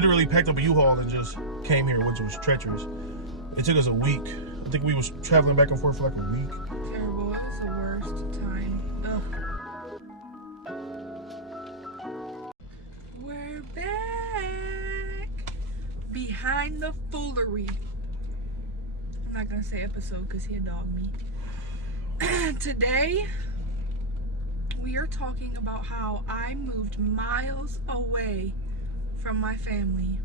literally packed up a U-Haul and just came here, which was treacherous. It took us a week. I think we was traveling back and forth for like a week. Terrible. It was the worst time. Ugh. We're back. Behind the foolery. I'm not gonna say episode because he dogged me. Today, we are talking about how I moved miles away from my family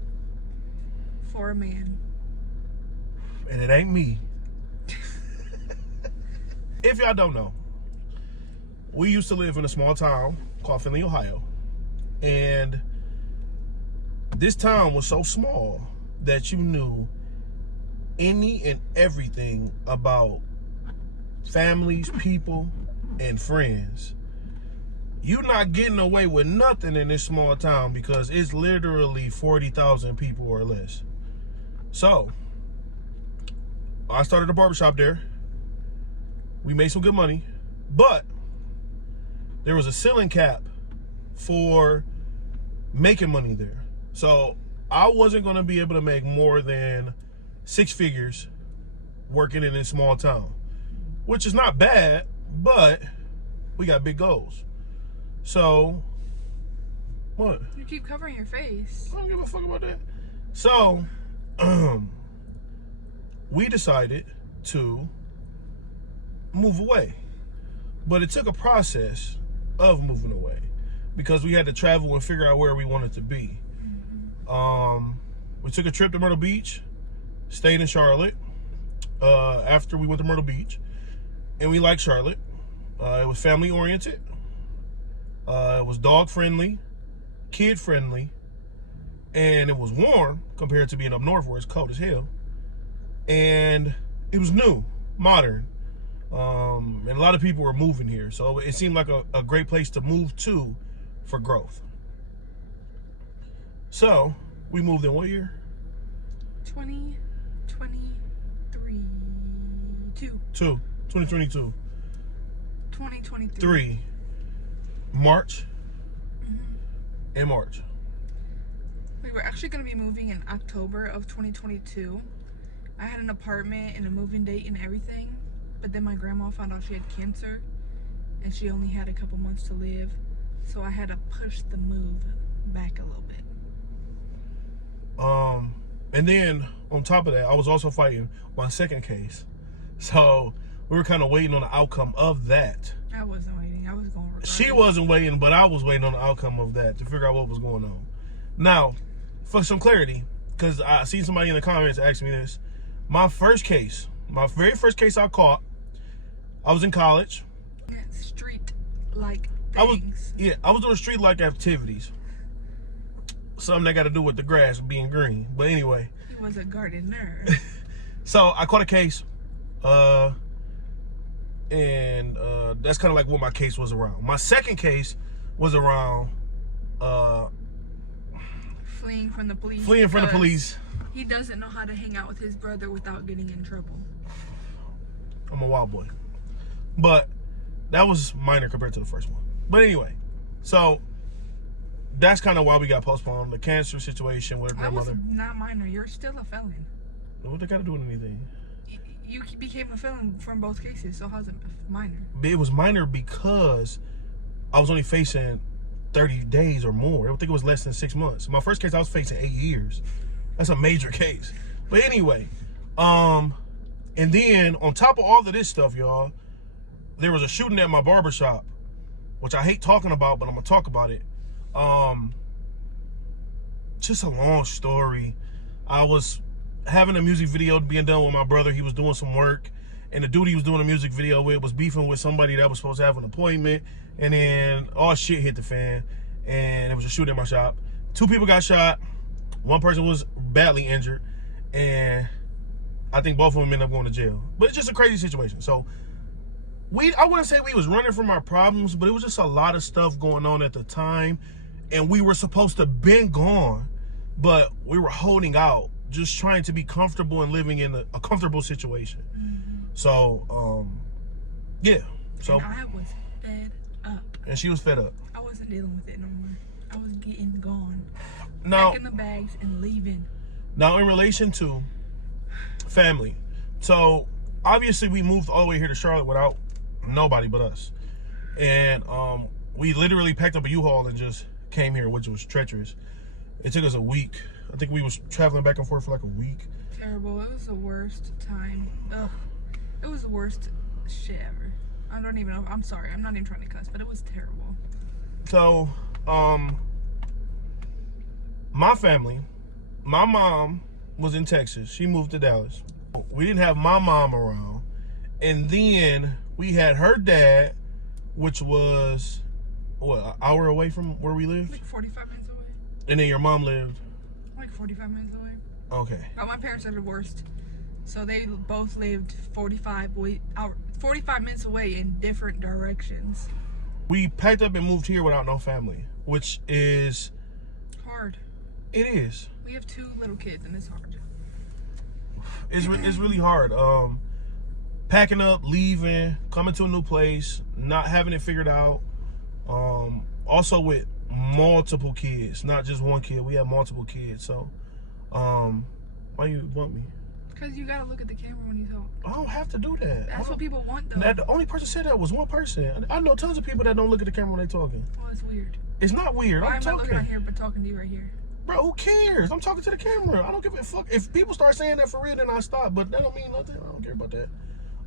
for a man. And it ain't me. If y'all don't know, we used to live in a small town called Findlay, Ohio. And this town was so small that you knew any and everything about families, people, and friends. You're not getting away with nothing in this small town because it's literally 40,000 people or less. So, I started a barbershop there. We made some good money, but there was a ceiling cap for making money there. So, I wasn't going to be able to make more than 6 figures working in this small town, which is not bad, but we got big goals. So, what? You keep covering your face. I don't give a fuck about that. So, we decided to move away. But it took a process of moving away because we had to travel and figure out where we wanted to be. We took a trip to Myrtle Beach, stayed in Charlotte after we went to Myrtle Beach, and we liked Charlotte. It was family oriented. It was dog friendly, kid friendly, and it was warm compared to being up north where it's cold as hell. And it was new, modern, and a lot of people were moving here, so it seemed like a great place to move to for growth. So we moved in what year? 2022. 2023. March. In March. We were actually going to be moving in October of 2022. I had an apartment and a moving date and everything, but then my grandma found out she had cancer and she only had a couple months to live, so I had to push the move back a little bit. And then on top of that, I was also fighting my second case, so we were kind of waiting on the outcome of that. I wasn't waiting. I was going regardless. She wasn't waiting, but I was waiting on the outcome of that to figure out what was going on. Now, for some clarity, because I seen somebody in the comments ask me this, my very first case I caught, I was in college. Street-like things. I was doing street-like activities. Something that got to do with the grass being green. But anyway. He was a gardener. So I caught a case. And that's kind of like what my case was around. My second case was around fleeing from the police. Fleeing from the police. He doesn't know how to hang out with his brother without getting in trouble. I'm a wild boy. But that was minor compared to the first one. But anyway, so that's kind of why we got postponed. The cancer situation with her grandmother. That was not minor. You're still a felon. What they got to do with anything? You became a felon from both cases, so how's it minor? It was minor because I was only facing 30 days or more. I think it was less than 6 months. My first case, I was facing 8 years. That's a major case. But anyway, and then on top of all of this stuff, y'all, there was a shooting at my barbershop, which I hate talking about, but I'm gonna talk about it. Just a long story. I was having a music video being done with my brother. He was doing some work, and the dude he was doing a music video with was beefing with somebody that was supposed to have an appointment, and then all shit hit the fan, and it was a shooting at my shop. 2 people got shot. 1 person was badly injured, and I think both of them ended up going to jail. But it's just a crazy situation. So I wouldn't say we was running from our problems, but it was just a lot of stuff going on at the time, and we were supposed to been gone, but we were holding out, just trying to be comfortable and living in a comfortable situation. So yeah. So and I was fed up. And she was fed up. I wasn't dealing with it no more. I was getting gone. Now, Packing the bags and leaving. now in relation to family, so obviously we moved all the way here to Charlotte without nobody but us, and we literally packed up a U-Haul and just came here, which was treacherous. It took us a week. I think we was traveling back and forth for like a week. Terrible. It was the worst time. Ugh. It was the worst shit ever. I don't even know. I'm sorry. I'm not even trying to cuss, but it was terrible. So, my family, my mom was in Texas. She moved to Dallas. We didn't have my mom around. And then we had her dad, which was, what, an hour away from where we lived? Like 45 minutes away. And then your mom lived? Like 45 minutes away. Okay. But my parents are divorced. So they both lived 45 minutes away in different directions. We packed up and moved here without no family, which is... Hard. It is. We have 2 little kids and it's hard. It's really hard. Packing up, leaving, coming to a new place, not having it figured out. Also with multiple kids, not just one kid. We have multiple kids. So, why you want me? Because you gotta look at the camera when you talk. I don't have to do that. That's what people want, though. The only person said that was one person. I know tons of people that don't look at the camera when they're talking. Well, it's weird. It's not weird. Why I'm am I talking. looking out here but talking to you right here? Bro, who cares? I'm talking to the camera. I don't give a fuck. If people start saying that for real, then I stop. But that don't mean nothing. I don't care about that.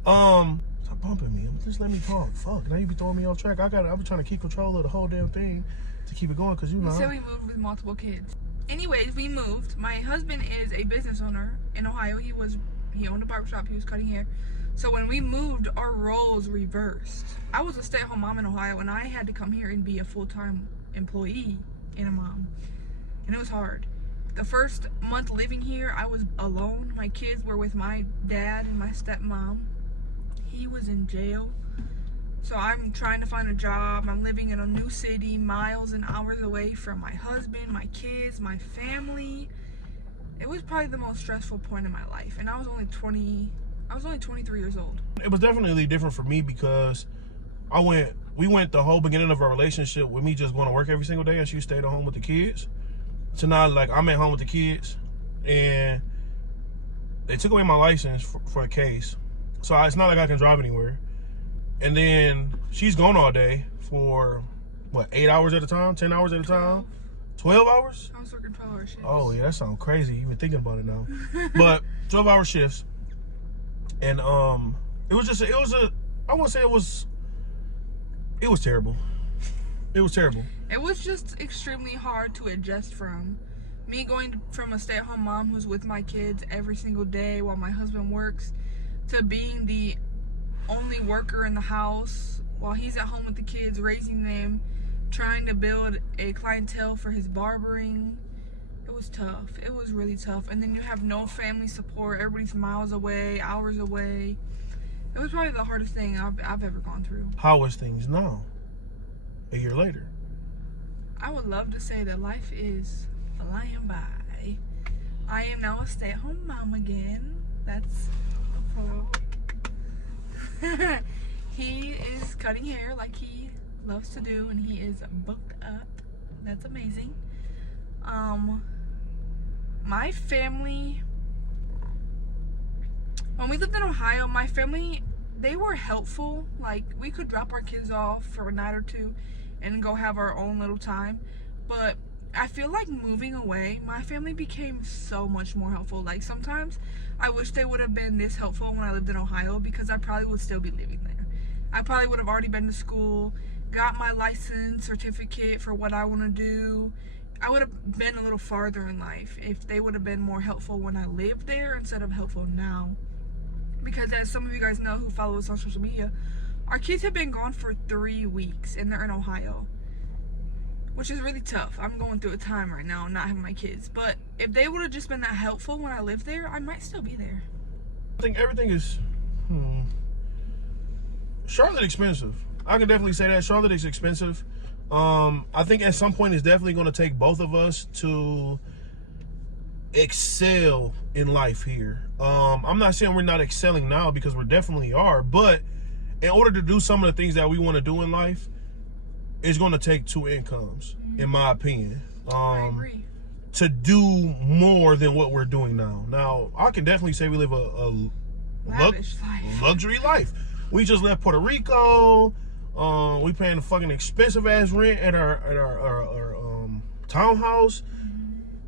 Stop bumping me. Just let me talk. Fuck. Now you be throwing me off track. I be trying to keep control of the whole damn thing to keep it going, because you know. We said we moved with multiple kids. Anyways, we moved. My husband is a business owner in Ohio. He owned a barbershop. He was cutting hair. So when we moved, our roles reversed. I was a stay-at-home mom in Ohio, and I had to come here and be a full-time employee and a mom. And it was hard. The first month living here, I was alone. My kids were with my dad and my stepmom. He was in jail. So I'm trying to find a job. I'm living in a new city, miles and hours away from my husband, my kids, my family. It was probably the most stressful point in my life. And I was only 23 years old. It was definitely different for me because we went the whole beginning of our relationship with me just going to work every single day and she stayed at home with the kids. So now, like, I'm at home with the kids and they took away my license for a case. So it's not like I can drive anywhere. And then she's gone all day for, what, 8 hours at a time? 10 hours at a time? 12 hours? I was working 12-hour shifts. Oh, yeah, that sounds crazy even thinking about it now. But 12-hour shifts. And it was terrible. It was terrible. It was just extremely hard to adjust from. Me going from a stay-at-home mom who's with my kids every single day while my husband works to being the only worker in the house while he's at home with the kids, raising them, trying to build a clientele for his barbering. It was tough. It was really tough. And then you have no family support. Everybody's miles away, hours away. It was probably the hardest thing I've ever gone through. How is things now, a year later? I would love to say that life is flying by. I am now a stay-at-home mom again. That's he is cutting hair like he loves to do, and he is booked up. That's amazing. My family, when we lived in Ohio, my family, they were helpful. Like, we could drop our kids off for a night or two and go have our own little time. But I feel like moving away, my family became so much more helpful. Like, sometimes I wish they would have been this helpful when I lived in Ohio, because I probably would still be living there. I probably would have already been to school, got my license certificate for what I want to do. I would have been a little farther in life if they would have been more helpful when I lived there instead of helpful now. Because as some of you guys know who follow us on social media, our kids have been gone for 3 weeks and they're in Ohio, which is really tough. I'm going through a time right now not having my kids. But if they would have just been that helpful when I lived there, I might still be there. I think everything is... Charlotte expensive. I can definitely say that. Charlotte is expensive. I think at some point it's definitely going to take both of us to excel in life here. I'm not saying we're not excelling now, because we definitely are. But in order to do some of the things that we want to do in life, it's going to take two incomes, in my opinion, I agree. to do more than what we're doing now. Now, I can definitely say we live a Lavish life. luxury life. We just left Puerto Rico. We paying a fucking expensive ass rent at our townhouse.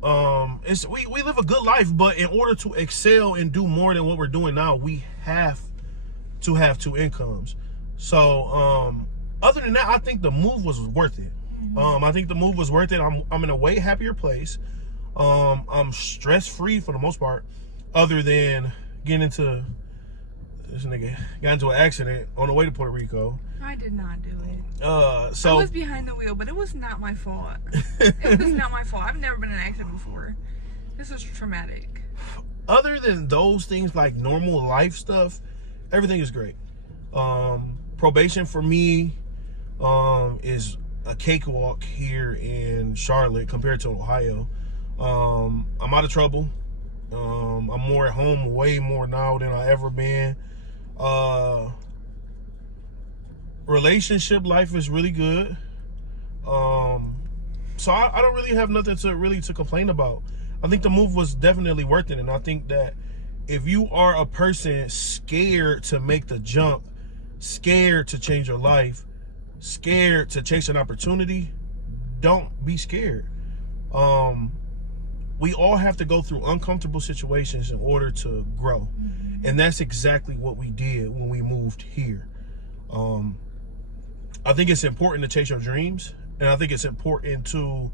We live a good life, but in order to excel and do more than what we're doing now, we have to have two incomes. So other than that, I think the move was worth it. I think the move was worth it. I'm in a way happier place. I'm stress free for the most part, other than getting into this nigga got into an accident on the way to Puerto Rico. I did not do it. So I was behind the wheel, but it was not my fault. It was not my fault. I've never been in an accident before. This is traumatic. Other than those things, like normal life stuff, everything is great. Probation for me is a cakewalk here in Charlotte compared to Ohio. I'm out of trouble. I'm more at home, way more now than I ever been. Relationship life is really good. So I don't really have nothing to complain about. I think the move was definitely worth it, and I think that if you are a person scared to make the jump, scared to change your life, scared to chase an opportunity, don't be scared. We all have to go through uncomfortable situations in order to grow. And that's exactly what we did when we moved here. I think it's important to chase your dreams, and I think it's important to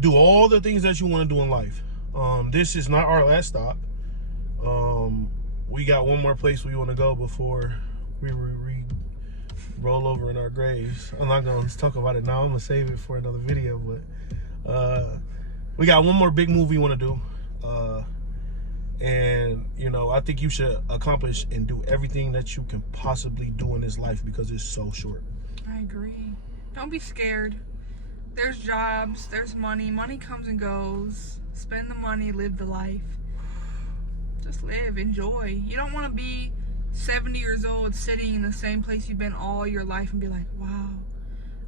do all the things that you want to do in life. This is not our last stop. We got one more place we want to go before we roll over in our graves. I'm not going to talk about it now. I'm going to save it for another video, but we got one more big move we want to do. And, you know, I think you should accomplish and do everything that you can possibly do in this life because it's so short. I agree. Don't be scared. There's jobs, there's money. Money comes and goes. Spend the money, live the life. Just live, enjoy. You don't want to be 70 years old sitting in the same place you've been all your life and be like, wow,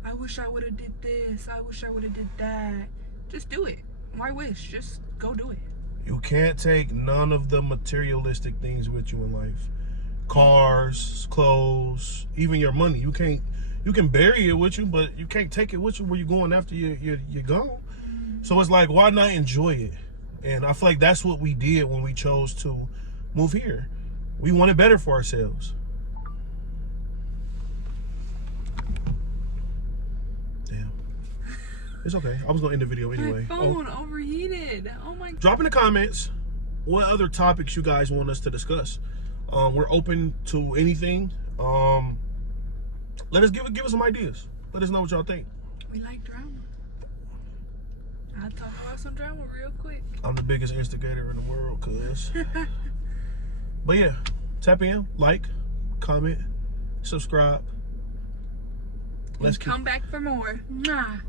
I wish I would have did this. I wish I would have did that. Just do it. Why wish? Just go do it. You can't take none of the materialistic things with you in life. Cars, clothes, even your money. You can bury it with you, but you can't take it with you where you're going after you're gone. So it's like, why not enjoy it? And I feel like that's what we did when we chose to move here. We wanted better for ourselves. Damn. It's okay. I was going to end the video anyway. My phone overheated. Oh my God. Drop in the comments what other topics you guys want us to discuss. We're open to anything. Let us give us some ideas. Let us know what y'all think. We like drama. I'll talk about some drama real quick. I'm the biggest instigator in the world, cuz. But yeah, tap in, like, comment, subscribe. Let's come back for more. Mwah.